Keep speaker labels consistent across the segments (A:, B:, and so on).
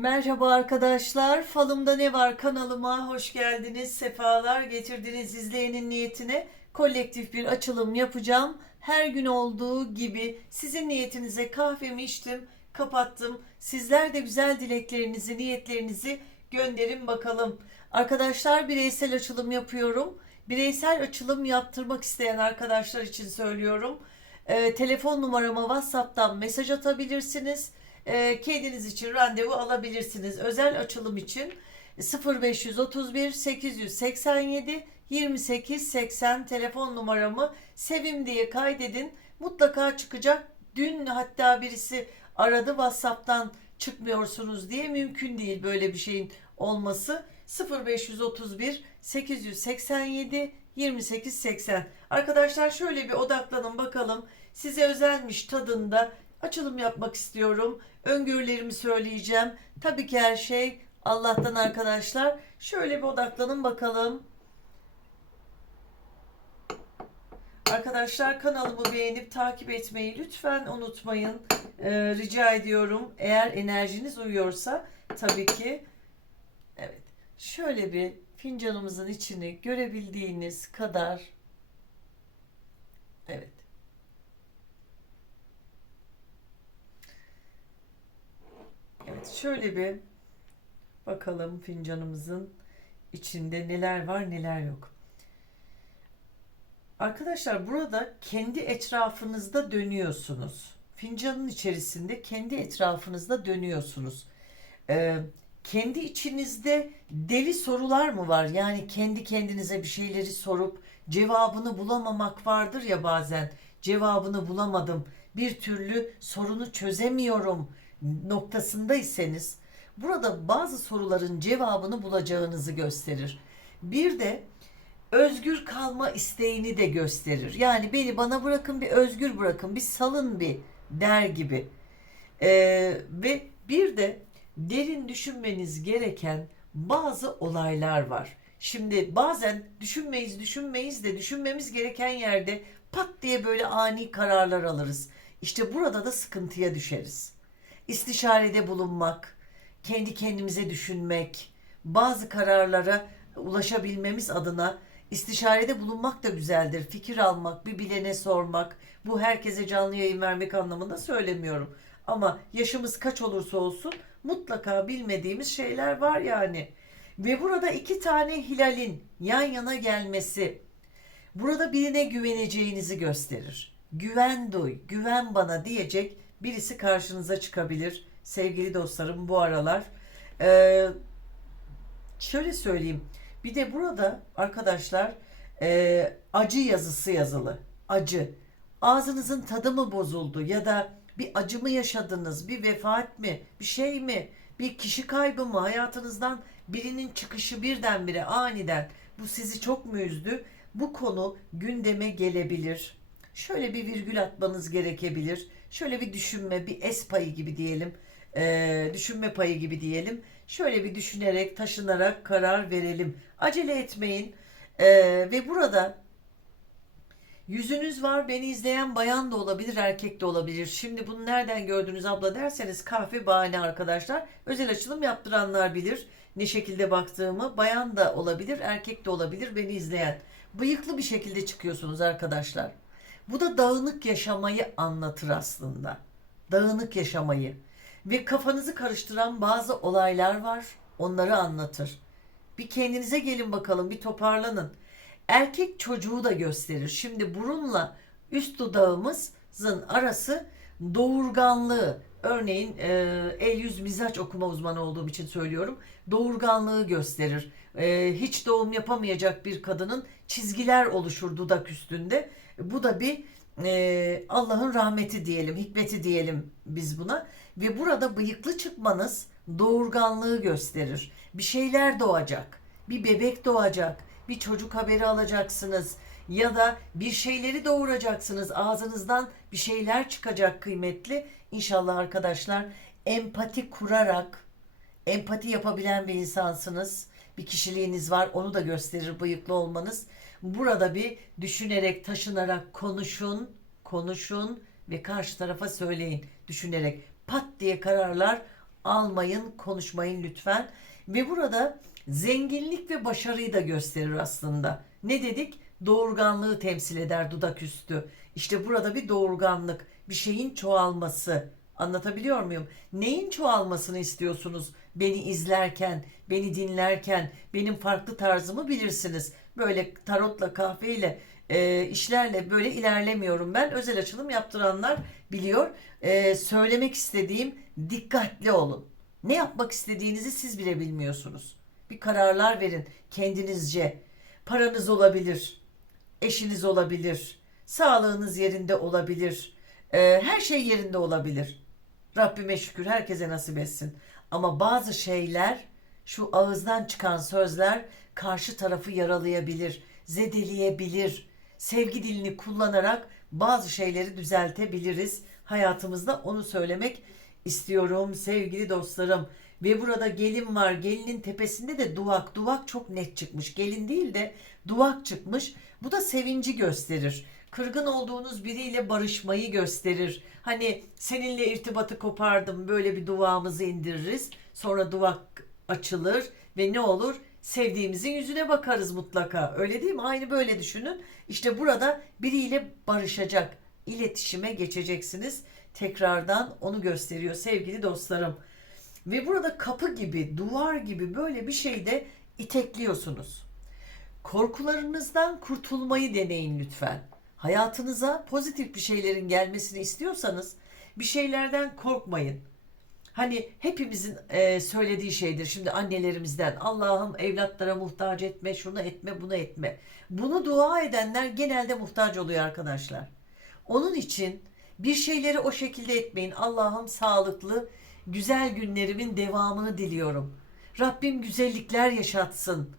A: Merhaba arkadaşlar. Falımda ne var kanalıma hoş geldiniz. Sefalar getirdiniz izleyenin niyetine. Kolektif bir açılım yapacağım. Her gün olduğu gibi sizin niyetinize kahvemi içtim, kapattım. Sizler de güzel dileklerinizi, niyetlerinizi gönderin bakalım. Arkadaşlar bireysel açılım yapıyorum. Bireysel açılım yaptırmak isteyen arkadaşlar için söylüyorum. Ee, telefon numarama WhatsApp'tan mesaj atabilirsiniz. Ee, kendiniz için randevu alabilirsiniz. Özel açılım için 0531 887 28 80 telefon numaramı Sevim diye kaydedin. Mutlaka çıkacak. Dün hatta birisi aradı WhatsApp'tan çıkmıyorsunuz diye mümkün değil böyle bir şeyin olması. 0531 887 28 80. Arkadaşlar şöyle bir odaklanın bakalım. Size özelmiş tadında açılım yapmak istiyorum. Öngörülerimi söyleyeceğim. Tabii ki her şey Allah'tan arkadaşlar. Şöyle bir odaklanın bakalım. Arkadaşlar kanalımı beğenip takip etmeyi lütfen unutmayın. Ee, rica ediyorum. Eğer enerjiniz uyuyorsa tabii ki. Evet. Şöyle bir fincanımızın içini görebildiğiniz kadar Evet. Evet, şöyle bir bakalım fincanımızın içinde neler var neler yok. Arkadaşlar burada kendi etrafınızda dönüyorsunuz. Fincanın içerisinde kendi etrafınızda dönüyorsunuz. Ee, kendi içinizde deli sorular mı var? Yani kendi kendinize bir şeyleri sorup cevabını bulamamak vardır ya bazen. Cevabını bulamadım. Bir türlü sorunu çözemiyorum noktasındaysanız burada bazı soruların cevabını bulacağınızı gösterir. Bir de özgür kalma isteğini de gösterir. Yani beni bana bırakın bir özgür bırakın bir salın bir der gibi. Ee, ve bir de derin düşünmeniz gereken bazı olaylar var. Şimdi bazen düşünmeyiz düşünmeyiz de düşünmemiz gereken yerde pat diye böyle ani kararlar alırız. İşte burada da sıkıntıya düşeriz. İstişarede bulunmak, kendi kendimize düşünmek, bazı kararlara ulaşabilmemiz adına istişarede bulunmak da güzeldir. Fikir almak, bir bilene sormak. Bu herkese canlı yayın vermek anlamında söylemiyorum. Ama yaşımız kaç olursa olsun mutlaka bilmediğimiz şeyler var yani. Ve burada iki tane hilalin yan yana gelmesi burada birine güveneceğinizi gösterir. Güven duy, güven bana diyecek birisi karşınıza çıkabilir. Sevgili dostlarım bu aralar. Ee, şöyle söyleyeyim. Bir de burada arkadaşlar e, acı yazısı yazılı. Acı. Ağzınızın tadı mı bozuldu ya da bir acı mı yaşadınız, bir vefat mi, bir şey mi, bir kişi kaybı mı, hayatınızdan birinin çıkışı birdenbire aniden bu sizi çok mu üzdü? Bu konu gündeme gelebilir. Şöyle bir virgül atmanız gerekebilir. Şöyle bir düşünme, bir es payı gibi diyelim. Ee, düşünme payı gibi diyelim. Şöyle bir düşünerek, taşınarak karar verelim. Acele etmeyin. Ee, ve burada yüzünüz var. Beni izleyen bayan da olabilir, erkek de olabilir. Şimdi bunu nereden gördünüz abla derseniz kahve bahane arkadaşlar. Özel açılım yaptıranlar bilir ne şekilde baktığımı. Bayan da olabilir, erkek de olabilir beni izleyen. Bıyıklı bir şekilde çıkıyorsunuz arkadaşlar. Bu da dağınık yaşamayı anlatır aslında. Dağınık yaşamayı. Ve kafanızı karıştıran bazı olaylar var. Onları anlatır. Bir kendinize gelin bakalım, bir toparlanın. Erkek çocuğu da gösterir. Şimdi burunla üst dudağımızın arası doğurganlığı. Örneğin e, el yüz mizaç okuma uzmanı olduğum için söylüyorum. Doğurganlığı gösterir. E, hiç doğum yapamayacak bir kadının çizgiler oluşur dudak üstünde. Bu da bir e, Allah'ın rahmeti diyelim, hikmeti diyelim biz buna. Ve burada bıyıklı çıkmanız doğurganlığı gösterir. Bir şeyler doğacak, bir bebek doğacak, bir çocuk haberi alacaksınız ya da bir şeyleri doğuracaksınız. Ağzınızdan bir şeyler çıkacak kıymetli. İnşallah arkadaşlar empati kurarak empati yapabilen bir insansınız. Bir kişiliğiniz var. Onu da gösterir bıyıklı olmanız. Burada bir düşünerek, taşınarak konuşun, konuşun ve karşı tarafa söyleyin. Düşünerek pat diye kararlar almayın, konuşmayın lütfen. Ve burada zenginlik ve başarıyı da gösterir aslında. Ne dedik? Doğurganlığı temsil eder dudak üstü. İşte burada bir doğurganlık, bir şeyin çoğalması. Anlatabiliyor muyum? Neyin çoğalmasını istiyorsunuz? Beni izlerken, beni dinlerken, benim farklı tarzımı bilirsiniz. Böyle tarotla, kahveyle, e, işlerle böyle ilerlemiyorum ben. Özel açılım yaptıranlar biliyor. E, söylemek istediğim dikkatli olun. Ne yapmak istediğinizi siz bile bilmiyorsunuz. Bir kararlar verin kendinizce. Paranız olabilir, eşiniz olabilir, sağlığınız yerinde olabilir, e, her şey yerinde olabilir. Rabbime şükür herkese nasip etsin. Ama bazı şeyler, şu ağızdan çıkan sözler karşı tarafı yaralayabilir, zedeleyebilir. Sevgi dilini kullanarak bazı şeyleri düzeltebiliriz. Hayatımızda onu söylemek istiyorum sevgili dostlarım. Ve burada gelin var. Gelinin tepesinde de duvak. Duvak çok net çıkmış. Gelin değil de duvak çıkmış. Bu da sevinci gösterir. Kırgın olduğunuz biriyle barışmayı gösterir. Hani seninle irtibatı kopardım böyle bir duvağımızı indiririz. Sonra duvak açılır ve ne olur? Sevdiğimizin yüzüne bakarız mutlaka. Öyle değil mi? Aynı böyle düşünün. İşte burada biriyle barışacak, iletişime geçeceksiniz. Tekrardan onu gösteriyor sevgili dostlarım. Ve burada kapı gibi, duvar gibi böyle bir şeyde itekliyorsunuz. Korkularınızdan kurtulmayı deneyin lütfen. Hayatınıza pozitif bir şeylerin gelmesini istiyorsanız bir şeylerden korkmayın. Hani hepimizin e, söylediği şeydir şimdi annelerimizden Allah'ım evlatlara muhtaç etme, şunu etme, bunu etme. Bunu dua edenler genelde muhtaç oluyor arkadaşlar. Onun için bir şeyleri o şekilde etmeyin. Allah'ım sağlıklı, güzel günlerimin devamını diliyorum. Rabbim güzellikler yaşatsın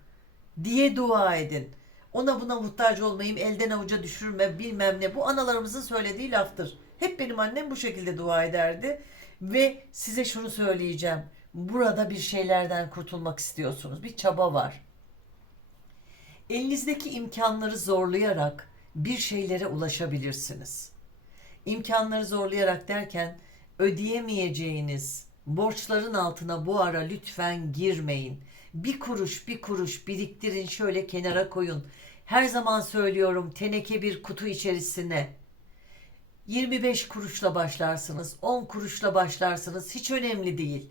A: diye dua edin. Ona buna muhtaç olmayayım, elden avuca düşürme bilmem ne. Bu analarımızın söylediği laftır. Hep benim annem bu şekilde dua ederdi. Ve size şunu söyleyeceğim. Burada bir şeylerden kurtulmak istiyorsunuz. Bir çaba var. Elinizdeki imkanları zorlayarak bir şeylere ulaşabilirsiniz. İmkanları zorlayarak derken ödeyemeyeceğiniz borçların altına bu ara lütfen girmeyin. Bir kuruş bir kuruş biriktirin şöyle kenara koyun. Her zaman söylüyorum teneke bir kutu içerisine 25 kuruşla başlarsınız, 10 kuruşla başlarsınız hiç önemli değil.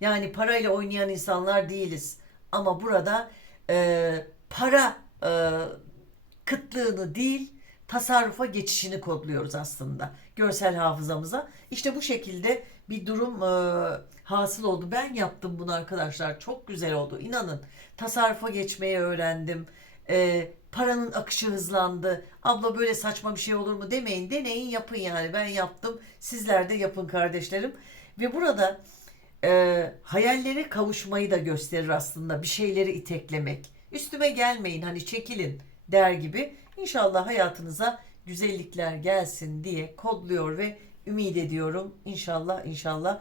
A: Yani parayla oynayan insanlar değiliz. Ama burada e, para e, kıtlığını değil tasarrufa geçişini kodluyoruz aslında görsel hafızamıza. İşte bu şekilde bir durum e, hasıl oldu. Ben yaptım bunu arkadaşlar. Çok güzel oldu. İnanın tasarrufa geçmeyi öğrendim. E, paranın akışı hızlandı. Abla böyle saçma bir şey olur mu demeyin. Deneyin yapın yani. Ben yaptım. Sizler de yapın kardeşlerim. Ve burada e, hayallere kavuşmayı da gösterir aslında. Bir şeyleri iteklemek. Üstüme gelmeyin hani çekilin der gibi. İnşallah hayatınıza güzellikler gelsin diye kodluyor ve ümit ediyorum. İnşallah inşallah.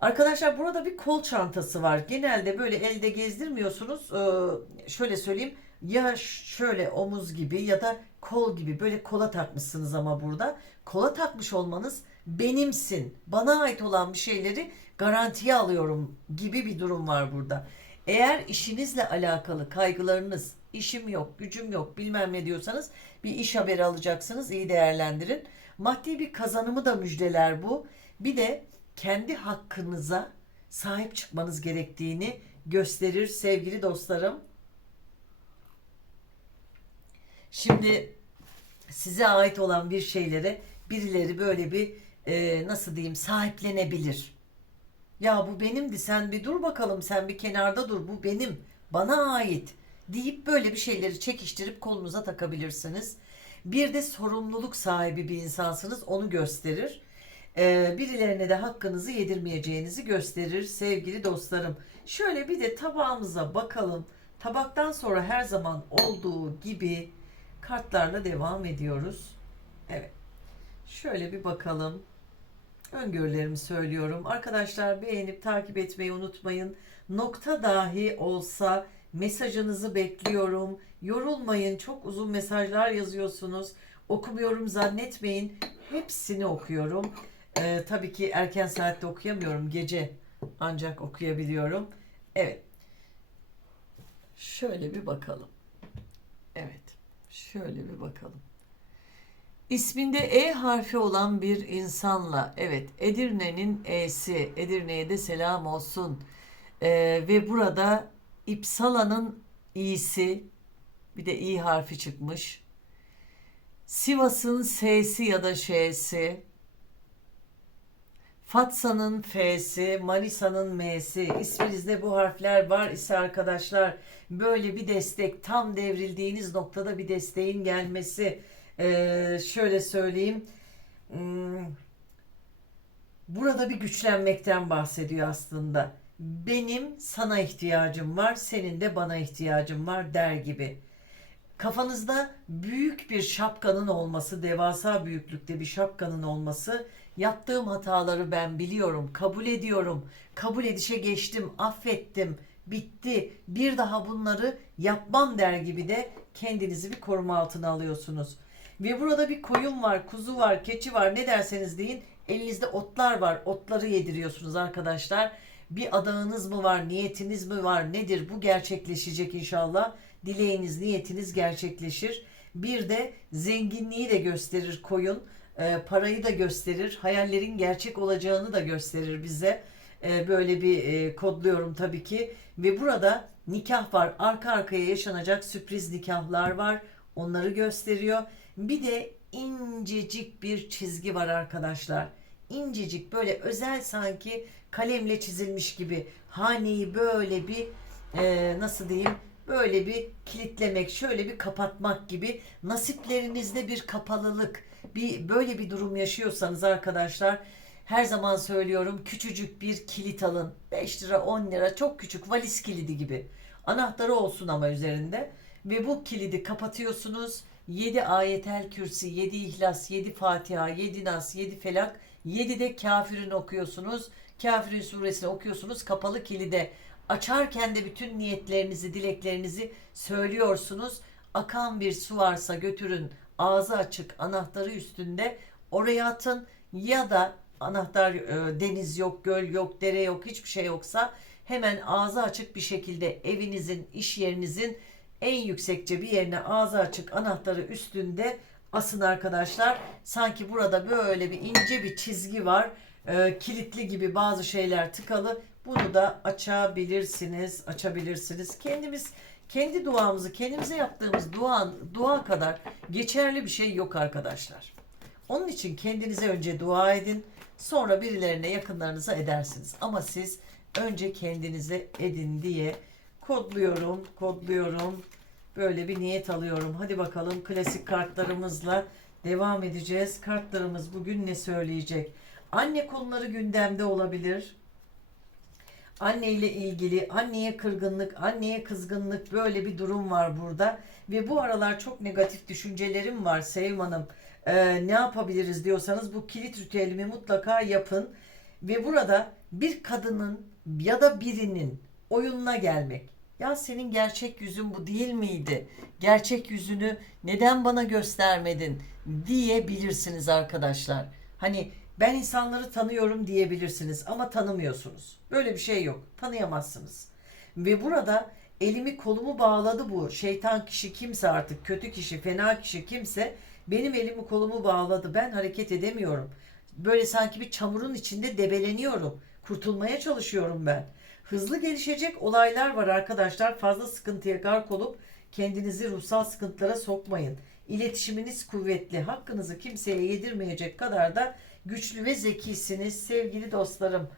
A: Arkadaşlar burada bir kol çantası var. Genelde böyle elde gezdirmiyorsunuz. Ee, şöyle söyleyeyim. Ya şöyle omuz gibi ya da kol gibi böyle kola takmışsınız ama burada. Kola takmış olmanız benimsin. Bana ait olan bir şeyleri garantiye alıyorum gibi bir durum var burada. Eğer işinizle alakalı kaygılarınız, işim yok, gücüm yok bilmem ne diyorsanız bir iş haberi alacaksınız. iyi değerlendirin. Maddi bir kazanımı da müjdeler bu. Bir de kendi hakkınıza sahip çıkmanız gerektiğini gösterir sevgili dostlarım. Şimdi size ait olan bir şeylere birileri böyle bir e, nasıl diyeyim sahiplenebilir. Ya bu benimdi sen bir dur bakalım sen bir kenarda dur bu benim bana ait deyip böyle bir şeyleri çekiştirip kolunuza takabilirsiniz. Bir de sorumluluk sahibi bir insansınız onu gösterir. Ee, birilerine de hakkınızı yedirmeyeceğinizi gösterir sevgili dostlarım. Şöyle bir de tabağımıza bakalım. Tabaktan sonra her zaman olduğu gibi kartlarla devam ediyoruz. Evet. Şöyle bir bakalım. Öngörülerimi söylüyorum. Arkadaşlar beğenip takip etmeyi unutmayın. Nokta dahi olsa mesajınızı bekliyorum. Yorulmayın. Çok uzun mesajlar yazıyorsunuz. Okumuyorum zannetmeyin. Hepsini okuyorum. Ee, tabii ki erken saatte okuyamıyorum. Gece ancak okuyabiliyorum. Evet. Şöyle bir bakalım. Evet. Şöyle bir bakalım. İsminde E harfi olan bir insanla, evet Edirne'nin E'si, Edirne'ye de selam olsun. Ee, ve burada İpsala'nın İ'si, bir de İ harfi çıkmış. Sivas'ın S'si ya da Ş'si, Fatsa'nın F'si, Manisa'nın M'si, isminizde bu harfler var ise arkadaşlar böyle bir destek tam devrildiğiniz noktada bir desteğin gelmesi. Ee, şöyle söyleyeyim Hmm, burada bir güçlenmekten bahsediyor aslında. Benim sana ihtiyacım var senin de bana ihtiyacın var der gibi kafanızda büyük bir şapkanın olması, devasa büyüklükte bir şapkanın olması, yaptığım hataları ben biliyorum, kabul ediyorum, kabul edişe geçtim, affettim, bitti, bir daha bunları yapmam der gibi de kendinizi bir koruma altına alıyorsunuz. Ve burada bir koyun var, kuzu var, keçi var ne derseniz deyin elinizde otlar var, otları yediriyorsunuz arkadaşlar. Bir adağınız mı var, niyetiniz mi var, nedir bu gerçekleşecek inşallah dileğiniz, niyetiniz gerçekleşir. Bir de zenginliği de gösterir koyun, e, parayı da gösterir, hayallerin gerçek olacağını da gösterir bize. E, böyle bir e, kodluyorum tabii ki. Ve burada nikah var, arka arkaya yaşanacak sürpriz nikahlar var, onları gösteriyor. Bir de incecik bir çizgi var arkadaşlar. İncecik böyle özel sanki kalemle çizilmiş gibi haneyi böyle bir e, nasıl diyeyim böyle bir kilitlemek, şöyle bir kapatmak gibi nasiplerinizde bir kapalılık, bir böyle bir durum yaşıyorsanız arkadaşlar her zaman söylüyorum küçücük bir kilit alın. 5 lira 10 lira çok küçük valiz kilidi gibi. Anahtarı olsun ama üzerinde. Ve bu kilidi kapatıyorsunuz. 7 ayetel kürsi, 7 ihlas, 7 fatiha, 7 nas, 7 felak, 7 de kafirin okuyorsunuz. Kafirin suresini okuyorsunuz kapalı kilide. Açarken de bütün niyetlerinizi, dileklerinizi söylüyorsunuz. Akan bir su varsa götürün ağzı açık anahtarı üstünde oraya atın ya da anahtar e, deniz yok, göl yok, dere yok, hiçbir şey yoksa hemen ağzı açık bir şekilde evinizin, iş yerinizin en yüksekçe bir yerine ağzı açık anahtarı üstünde asın arkadaşlar. Sanki burada böyle bir ince bir çizgi var. E, kilitli gibi bazı şeyler tıkalı. Bunu da açabilirsiniz, açabilirsiniz. Kendimiz kendi duamızı kendimize yaptığımız dua dua kadar geçerli bir şey yok arkadaşlar. Onun için kendinize önce dua edin. Sonra birilerine yakınlarınıza edersiniz. Ama siz önce kendinize edin diye kodluyorum, kodluyorum. Böyle bir niyet alıyorum. Hadi bakalım klasik kartlarımızla devam edeceğiz. Kartlarımız bugün ne söyleyecek? Anne konuları gündemde olabilir. Anne ile ilgili anneye kırgınlık, anneye kızgınlık böyle bir durum var burada. Ve bu aralar çok negatif düşüncelerim var Sevim Hanım. Ee, ne yapabiliriz diyorsanız bu kilit ritüelimi mutlaka yapın. Ve burada bir kadının ya da birinin oyununa gelmek. Ya senin gerçek yüzün bu değil miydi? Gerçek yüzünü neden bana göstermedin diyebilirsiniz arkadaşlar. Hani ben insanları tanıyorum diyebilirsiniz ama tanımıyorsunuz. Böyle bir şey yok. Tanıyamazsınız. Ve burada elimi kolumu bağladı bu. Şeytan kişi kimse artık kötü kişi, fena kişi kimse benim elimi kolumu bağladı. Ben hareket edemiyorum. Böyle sanki bir çamurun içinde debeleniyorum. Kurtulmaya çalışıyorum ben. Hızlı gelişecek olaylar var arkadaşlar. Fazla sıkıntıya gark olup kendinizi ruhsal sıkıntılara sokmayın. İletişiminiz kuvvetli. Hakkınızı kimseye yedirmeyecek kadar da güçlü ve zekisiniz sevgili dostlarım.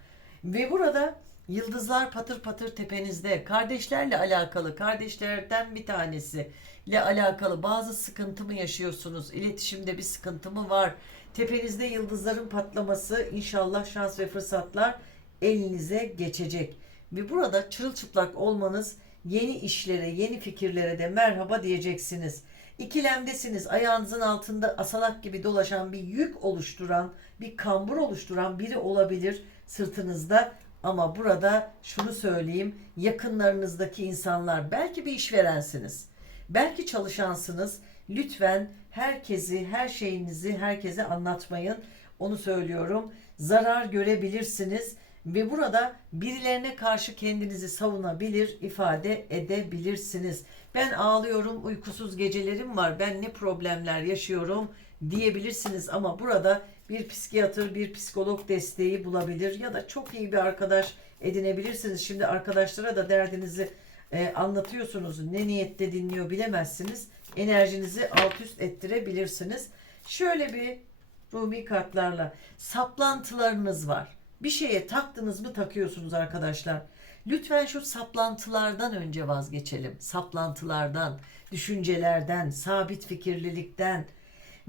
A: Ve burada yıldızlar patır patır tepenizde. Kardeşlerle alakalı, kardeşlerden bir tanesi ile alakalı bazı sıkıntı mı yaşıyorsunuz? İletişimde bir sıkıntı mı var? Tepenizde yıldızların patlaması inşallah şans ve fırsatlar elinize geçecek. Ve burada çırılçıplak olmanız yeni işlere, yeni fikirlere de merhaba diyeceksiniz. İkilemdesiniz. Ayağınızın altında asalak gibi dolaşan bir yük oluşturan, bir kambur oluşturan biri olabilir sırtınızda. Ama burada şunu söyleyeyim. Yakınlarınızdaki insanlar belki bir işverensiniz. Belki çalışansınız. Lütfen herkesi, her şeyinizi herkese anlatmayın. Onu söylüyorum. Zarar görebilirsiniz. ve burada birilerine karşı kendinizi savunabilir, ifade edebilirsiniz. Ben ağlıyorum, uykusuz gecelerim var, ben ne problemler yaşıyorum diyebilirsiniz ama burada bir psikiyatr, bir psikolog desteği bulabilir ya da çok iyi bir arkadaş edinebilirsiniz. Şimdi arkadaşlara da derdinizi e, anlatıyorsunuz. Ne niyette dinliyor bilemezsiniz. Enerjinizi alt üst ettirebilirsiniz. Şöyle bir Rumi kartlarla saplantılarınız var. Bir şeye taktınız mı takıyorsunuz arkadaşlar. Lütfen şu saplantılardan önce vazgeçelim. Saplantılardan, düşüncelerden, sabit fikirlilikten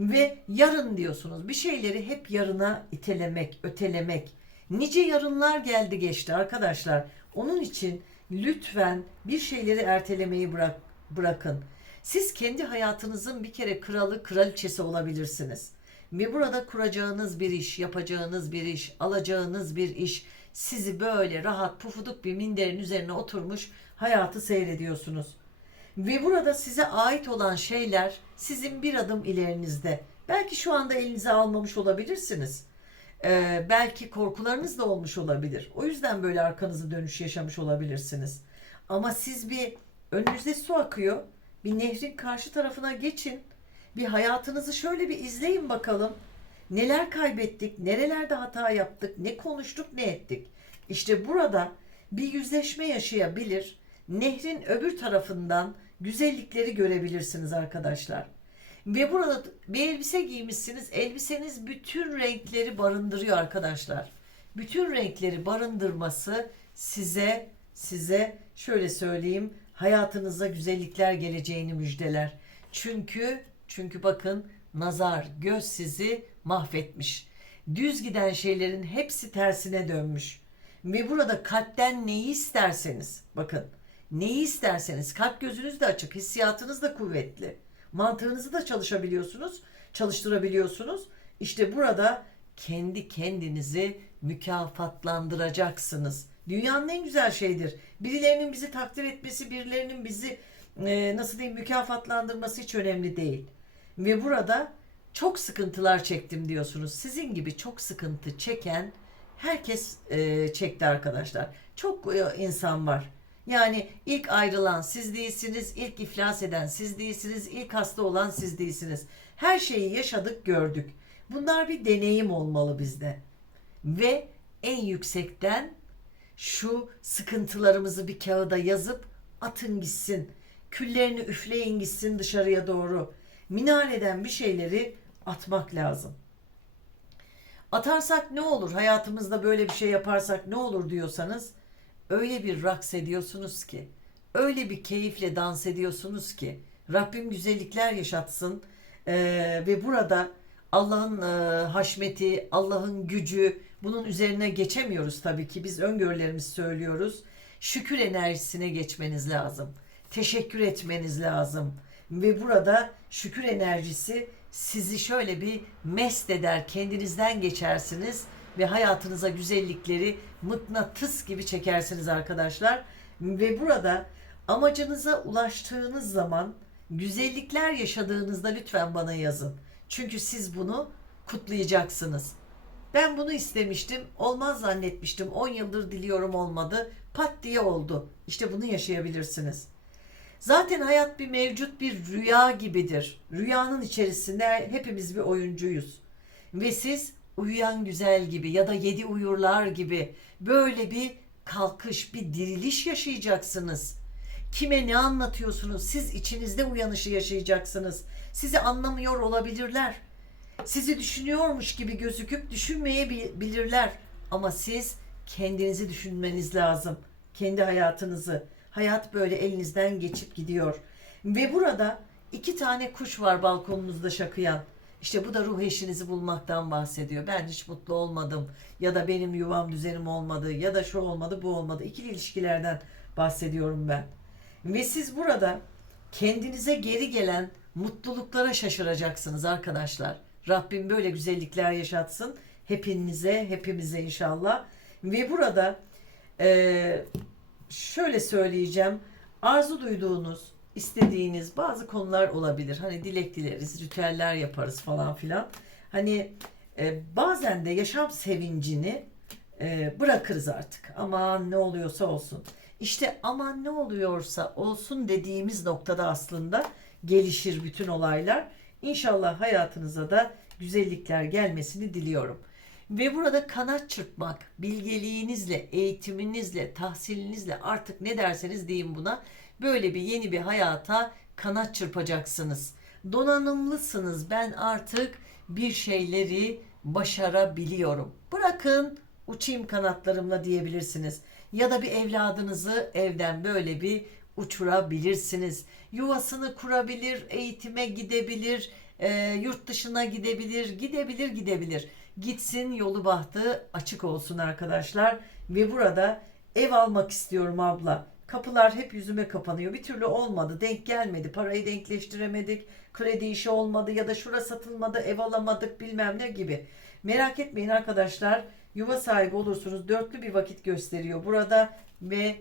A: ve yarın diyorsunuz. Bir şeyleri hep yarına itelemek, ötelemek. Nice yarınlar geldi geçti arkadaşlar. Onun için lütfen bir şeyleri ertelemeyi bırak, bırakın. Siz kendi hayatınızın bir kere kralı, kraliçesi olabilirsiniz. Ve burada kuracağınız bir iş, yapacağınız bir iş, alacağınız bir iş sizi böyle rahat pufuduk bir minderin üzerine oturmuş hayatı seyrediyorsunuz. Ve burada size ait olan şeyler sizin bir adım ilerinizde. Belki şu anda elinize almamış olabilirsiniz. Ee, belki korkularınız da olmuş olabilir. O yüzden böyle arkanızı dönüş yaşamış olabilirsiniz. Ama siz bir önünüzde su akıyor. Bir nehrin karşı tarafına geçin. Bir hayatınızı şöyle bir izleyin bakalım. Neler kaybettik, nerelerde hata yaptık, ne konuştuk, ne ettik. İşte burada bir yüzleşme yaşayabilir. Nehrin öbür tarafından güzellikleri görebilirsiniz arkadaşlar. Ve burada bir elbise giymişsiniz. Elbiseniz bütün renkleri barındırıyor arkadaşlar. Bütün renkleri barındırması size size şöyle söyleyeyim hayatınıza güzellikler geleceğini müjdeler. Çünkü çünkü bakın nazar göz sizi mahvetmiş. Düz giden şeylerin hepsi tersine dönmüş. Ve burada kalpten neyi isterseniz bakın neyi isterseniz kalp gözünüz de açık hissiyatınız da kuvvetli. Mantığınızı da çalışabiliyorsunuz, çalıştırabiliyorsunuz. İşte burada kendi kendinizi mükafatlandıracaksınız. Dünyanın en güzel şeyidir. Birilerinin bizi takdir etmesi, birilerinin bizi e, nasıl diyeyim mükafatlandırması hiç önemli değil. Ve burada çok sıkıntılar çektim diyorsunuz. Sizin gibi çok sıkıntı çeken herkes e, çekti arkadaşlar. Çok e, insan var. Yani ilk ayrılan siz değilsiniz, ilk iflas eden siz değilsiniz, ilk hasta olan siz değilsiniz. Her şeyi yaşadık, gördük. Bunlar bir deneyim olmalı bizde. Ve en yüksekten şu sıkıntılarımızı bir kağıda yazıp atın gitsin. Küllerini üfleyin gitsin dışarıya doğru. Minareden bir şeyleri atmak lazım. Atarsak ne olur? Hayatımızda böyle bir şey yaparsak ne olur diyorsanız öyle bir raks ediyorsunuz ki, öyle bir keyifle dans ediyorsunuz ki Rabbim güzellikler yaşatsın Ee, ve burada Allah'ın e, haşmeti, Allah'ın gücü bunun üzerine geçemiyoruz tabii ki biz öngörülerimizi söylüyoruz. Şükür enerjisine geçmeniz lazım. Teşekkür etmeniz lazım. Ve burada şükür enerjisi sizi şöyle bir mest eder, kendinizden geçersiniz ve hayatınıza güzellikleri mıknatıs gibi çekersiniz arkadaşlar. Ve burada amacınıza ulaştığınız zaman güzellikler yaşadığınızda lütfen bana yazın. Çünkü siz bunu kutlayacaksınız. Ben bunu istemiştim, olmaz zannetmiştim. 10 yıldır diliyorum olmadı. Pat diye oldu. İşte bunu yaşayabilirsiniz. Zaten hayat bir mevcut bir rüya gibidir. Rüyanın içerisinde hepimiz bir oyuncuyuz. Ve siz uyuyan güzel gibi ya da yedi uyurlar gibi böyle bir kalkış, bir diriliş yaşayacaksınız. Kime ne anlatıyorsunuz? Siz içinizde uyanışı yaşayacaksınız. Sizi anlamıyor olabilirler. Sizi düşünüyormuş gibi gözüküp düşünmeyebilirler. Ama siz kendinizi düşünmeniz lazım. Kendi hayatınızı. Hayat böyle elinizden geçip gidiyor. Ve burada iki tane kuş var balkonunuzda şakıyan. İşte bu da ruh eşinizi bulmaktan bahsediyor. Ben hiç mutlu olmadım ya da benim yuvam düzenim olmadı ya da şu olmadı bu olmadı. İkili ilişkilerden bahsediyorum ben. Ve siz burada kendinize geri gelen mutluluklara şaşıracaksınız arkadaşlar. Rabbim böyle güzellikler yaşatsın. Hepinize, hepimize inşallah. Ve burada eee şöyle söyleyeceğim. Arzu duyduğunuz, istediğiniz bazı konular olabilir. Hani dilek dileriz, ritüeller yaparız falan filan. Hani e, bazen de yaşam sevincini e, bırakırız artık. Aman ne oluyorsa olsun. İşte aman ne oluyorsa olsun dediğimiz noktada aslında gelişir bütün olaylar. İnşallah hayatınıza da güzellikler gelmesini diliyorum. Ve burada kanat çırpmak, bilgeliğinizle, eğitiminizle, tahsilinizle artık ne derseniz deyin buna. Böyle bir yeni bir hayata kanat çırpacaksınız. Donanımlısınız. Ben artık bir şeyleri başarabiliyorum. Bırakın uçayım kanatlarımla diyebilirsiniz. Ya da bir evladınızı evden böyle bir uçurabilirsiniz. Yuvasını kurabilir, eğitime gidebilir, e, yurt dışına gidebilir, gidebilir, gidebilir. Gitsin yolu bahtı açık olsun arkadaşlar. Ve burada ev almak istiyorum abla. Kapılar hep yüzüme kapanıyor. Bir türlü olmadı. Denk gelmedi. Parayı denkleştiremedik. Kredi işi olmadı ya da şura satılmadı. Ev alamadık bilmem ne gibi. Merak etmeyin arkadaşlar. Yuva sahibi olursunuz. Dörtlü bir vakit gösteriyor burada ve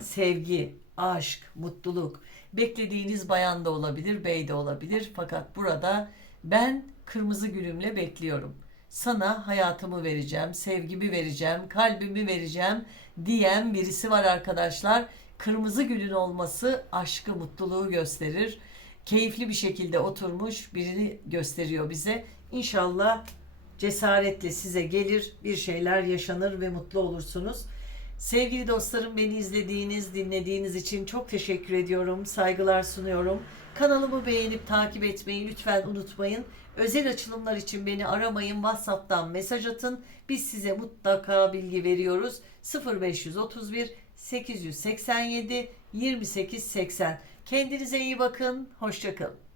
A: sevgi, aşk, mutluluk. Beklediğiniz bayan da olabilir, bey de olabilir. Fakat burada ben kırmızı gülümle bekliyorum. Sana hayatımı vereceğim, sevgimi vereceğim, kalbimi vereceğim diyen birisi var arkadaşlar. Kırmızı gülün olması aşkı, mutluluğu gösterir. Keyifli bir şekilde oturmuş birini gösteriyor bize. İnşallah cesaretle size gelir, bir şeyler yaşanır ve mutlu olursunuz. Sevgili dostlarım beni izlediğiniz, dinlediğiniz için çok teşekkür ediyorum. Saygılar sunuyorum. Kanalımı beğenip takip etmeyi lütfen unutmayın. Özel açılımlar için beni aramayın. WhatsApp'tan mesaj atın. Biz size mutlaka bilgi veriyoruz. 0531 887 2880. Kendinize iyi bakın. Hoşçakalın.